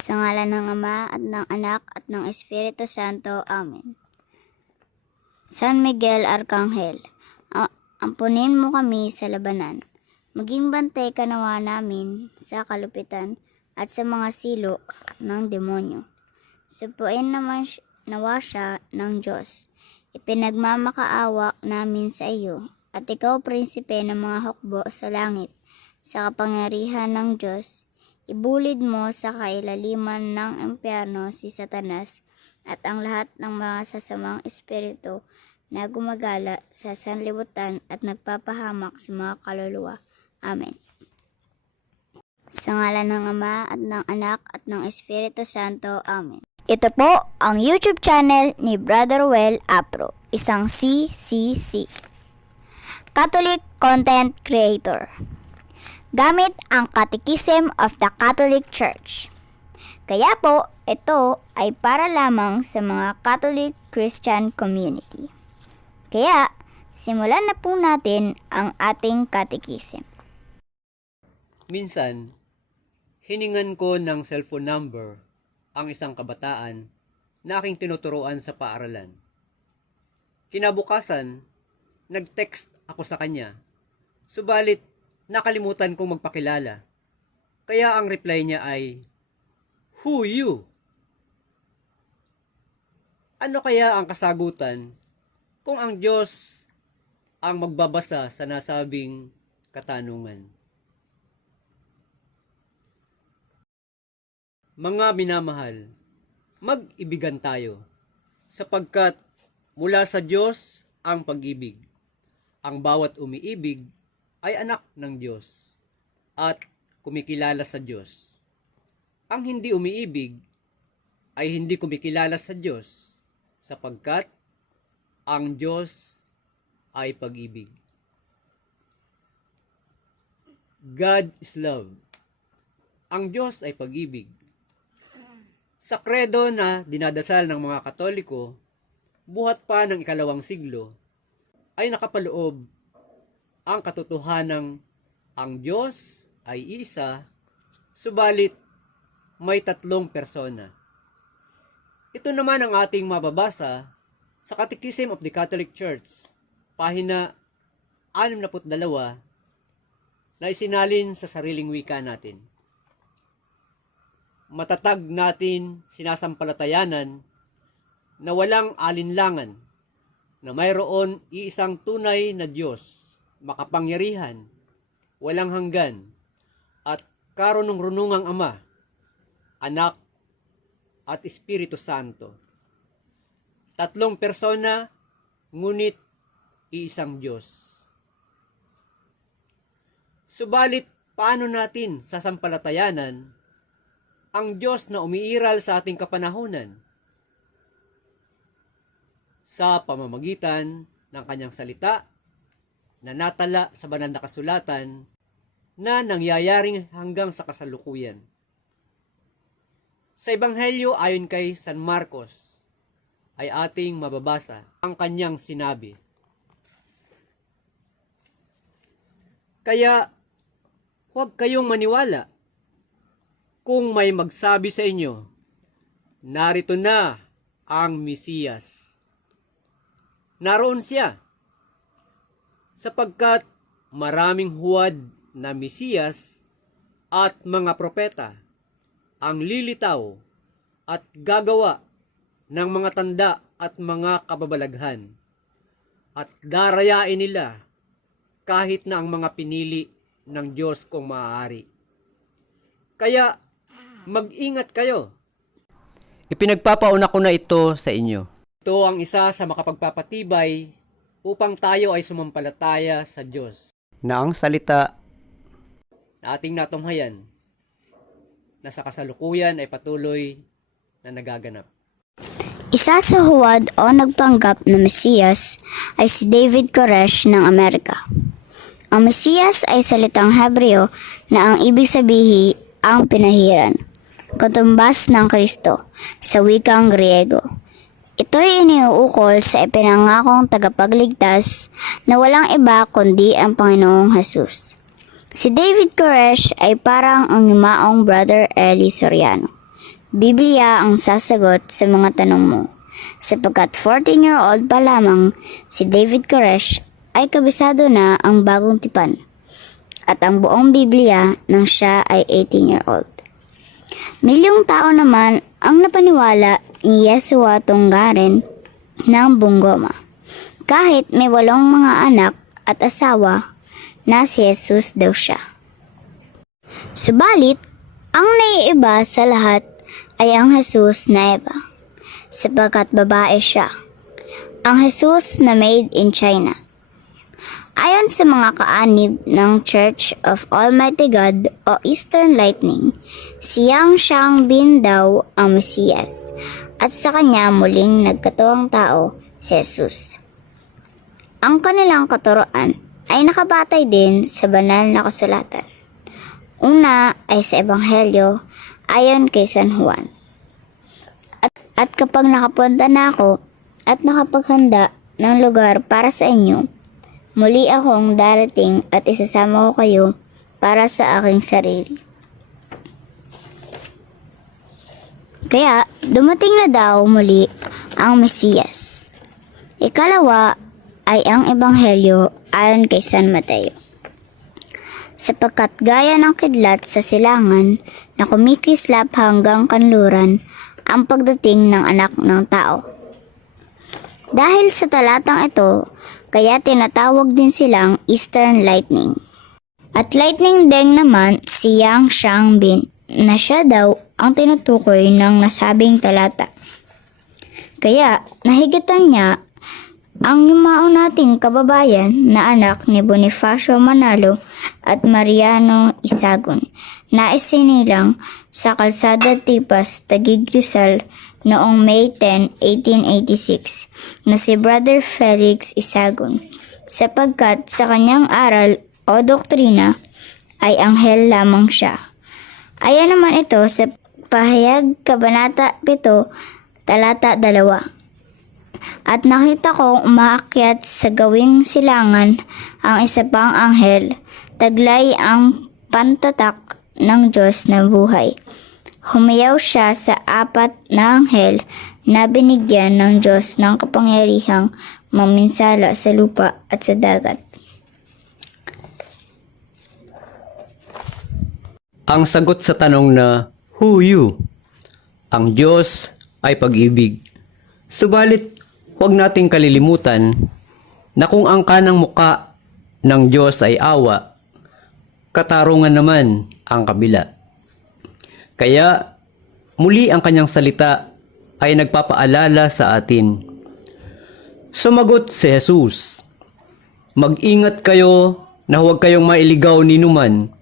Sa ngalan ng Ama at ng Anak at ng Espiritu Santo. Amen. San Miguel Arcangel, ampunin mo kami sa labanan. Maging bantay ka nawa namin sa kalupitan at sa mga silo ng demonyo. Supuin nawa siya ng Diyos. Ipinagmamakaawa namin sa iyo, at ikaw, prinsipe ng mga hukbo sa langit, sa kapangyarihan ng Diyos, ibulid mo sa kailaliman ng impyerno si Satanas at ang lahat ng mga sasamang espiritu na gumagala sa sanlibutan at nagpapahamak sa mga kaluluwa. Amen. Sa ngalan ng Ama at ng Anak at ng Espiritu Santo. Amen. Ito po ang YouTube channel ni Brother Well Apro, isang CCC, Catholic Content Creator. Gamit ang Catechism of the Catholic Church. Kaya po, ito ay para lamang sa mga Catholic Christian community. Kaya, simulan na po natin ang ating Catechism. Minsan, hiningan ko ng cellphone number ang isang kabataan na aking tinuturuan sa paaralan. Kinabukasan, nag-text ako sa kanya, subalit nakalimutan kong magpakilala. Kaya ang reply niya ay, "Who you?" Ano kaya ang kasagutan kung ang Diyos ang magbabasa sa nasabing katanungan? Mga minamahal, mag-ibigan tayo, sapagkat mula sa Diyos ang pag-ibig. Ang bawat umiibig ay anak ng Diyos at kumikilala sa Diyos. Ang hindi umiibig ay hindi kumikilala sa Diyos, sapagkat ang Diyos ay pag-ibig. God is love. Ang Diyos ay pag-ibig. Sa kredo na dinadasal ng mga Katoliko, buhat pa ng 2 siglo, ay nakapaloob ang katotohanang ang Diyos ay isa, subalit may 3 persona. Ito naman ang ating mababasa sa Catechism of the Catholic Church, pahina 62, na isinalin sa sariling wika natin. Matatag natin sinasampalatayanan na walang alinlangan na mayroon iisang tunay na Diyos, makapangyarihan, walang hanggan, at karunong-runungang Ama, Anak, at Espiritu Santo. 3 persona, ngunit iisang Diyos. Subalit, paano natin sasampalatayanan ang Diyos na umiiral sa ating kapanahunan? Sa pamamagitan ng kanyang salita na natala sa banal na kasulatan na nangyayaring hanggang sa kasalukuyan. Sa Ebanghelyo ayon kay San Marcos ay ating mababasa ang kanyang sinabi. Kaya huwag kayong maniwala kung may magsabi sa inyo, narito na ang Mesiyas. Naroon siya, sapagkat maraming huwad na Mesiyas at mga propeta ang lilitaw at gagawa ng mga tanda at mga kababalaghan, at darayain nila kahit na ang mga pinili ng Diyos kung maaari. Kaya mag-ingat kayo. Ipinagpapauna ko na ito sa inyo. Ito ang isa sa makapagpapatibay upang tayo ay sumampalataya sa Diyos, na ang salita na ating natunghayan na sa kasalukuyan ay patuloy na nagaganap. Isa sa huwad o nagpanggap na Mesiyas ay si David Koresh ng Amerika. Ang Mesiyas ay salitang Hebreo na ang ibig sabihin ang pinahiran, katumbas ng Kristo sa wikang Griego. Ito'y iniuukol sa ipinangakong tagapagligtas na walang iba kundi ang Panginoong Hesus. Si David Koresh ay parang ang yumaong Brother Eli Soriano. Biblia ang sasagot sa mga tanong mo. Sapagkat 14-year-old pa lamang si David Koresh ay kabisado na ang bagong tipan at ang buong Biblia nang siya ay 18-year-old. Milyong tao naman ang napaniwala ni Yeshua tunggarin ng Bungoma. Kahit may 8 mga anak at asawa na si Jesus daw siya. Subalit, ang naiiba sa lahat ay ang Jesus na iba, sapagkat babae siya. Ang Jesus na made in China. Ayon sa mga kaanib ng Church of Almighty God o Eastern Lightning, si Yang Shangbin daw ang Mesiyas at sa kanya muling nagkatuwang tao si Jesus. Ang kanilang katuroan ay nakabatay din sa banal na kasulatan. Una ay sa Ebanghelyo ayon kay San Juan. At kapag nakapunta na ako at nakapaghanda ng lugar para sa inyo, muli akong darating at isasama ko kayo para sa aking sarili. Kaya dumating na daw muli ang Mesiyas. Ikalawa ay ang Ebanghelyo ayon kay San Mateo. Sapagkat gaya ng kidlat sa silangan na kumikislap hanggang kanluran ang pagdating ng anak ng tao. Dahil sa talatang ito, kaya tinatawag din silang Eastern Lightning. At lightning din naman si Yang Shangbin na siya daw ang tinutukoy ng nasabing talata. Kaya nahigitan niya ang yumao nating kababayan na anak ni Bonifacio Manalo at Mariano Isagon na isinilang sa Kalsada Tipas, Taguig Rizal noong May 10, 1886 na si Brother Felix Isagon sapagkat sa kanyang aral o doktrina ay anghel lamang siya. Ayan naman ito sa Pahayag Kabanata 7, Talata 2. At nakita kong umaakyat sa gawing silangan ang isa pang anghel, taglay ang pantatak ng Diyos na buhay. Humayaw siya sa 4 na anghel na binigyan ng Diyos ng kapangyarihang maminsala sa lupa at sa dagat. Ang sagot sa tanong na, Who you? Ang Diyos ay pag-ibig. Subalit, huwag nating kalilimutan na kung ang kanang muka ng Diyos ay awa, katarungan naman ang kabila. Kaya, muli ang kanyang salita ay nagpapaalala sa atin. Sumagot si Jesus, Mag-ingat kayo na huwag kayong mailigaw ni numan,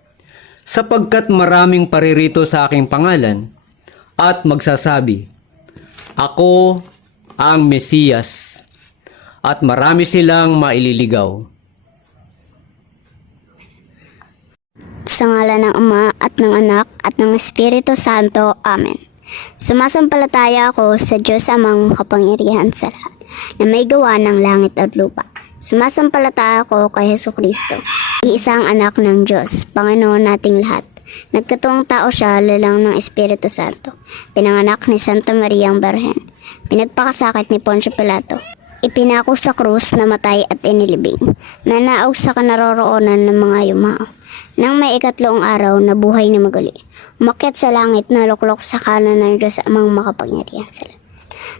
sapagkat maraming paririto sa aking pangalan at magsasabi, Ako ang Mesiyas, at marami silang maililigaw. Sa ngalan ng Ama at ng Anak at ng Espiritu Santo. Amen. Sumasampalataya ako sa Diyos amang makapangyarihan sa lahat, na may gawa ng langit at lupa. Sumasampalataya ako kay Hesukristo, iisang anak ng Diyos, Panginoon nating lahat. Nagkatuwang tao siya lalang ng Espiritu Santo. Pinanganak ni Santa Maria ang Berhen. Pinagpakasakit ni Poncio Pilato. Ipinako sa krus, namatay at inilibing. Nanaog sa kanaroroonan ng mga yumao. Nang may 3 araw na buhay na maguli. Umakyat sa langit na luklok sa kanan ng Diyos amang makapangyarihan sila.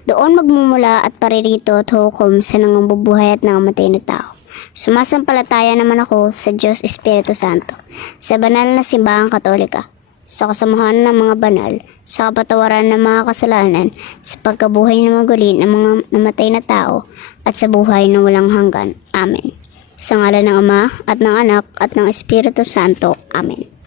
Doon magmumula at paririto at hukom sa nangambubuhay at nangamatay na tao. Sumasampalataya naman ako sa Diyos Espiritu Santo, sa banal na simbahang katolika, sa kasamahan ng mga banal, sa kapatawaran ng mga kasalanan, sa pagkabuhay na maguli ng mga namatay na tao, at sa buhay na walang hanggan. Amen. Sa ngalan ng Ama, at ng Anak, at ng Espiritu Santo. Amen.